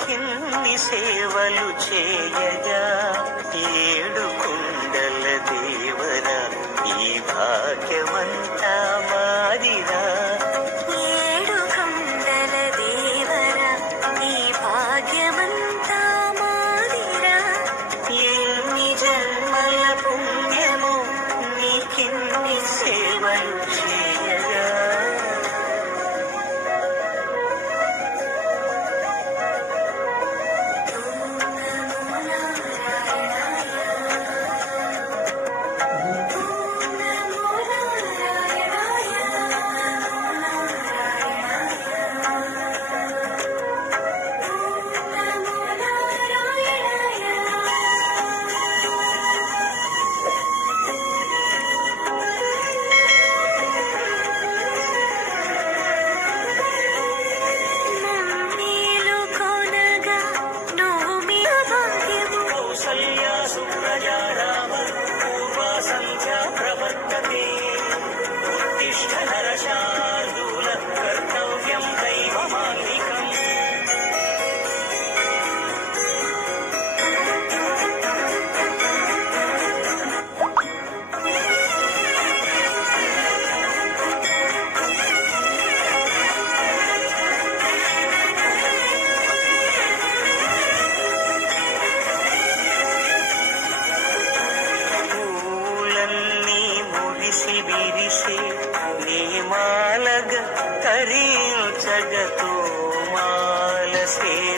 కిన్ని సేవలు చేయగా ఏడు हरिं जगतो मानसे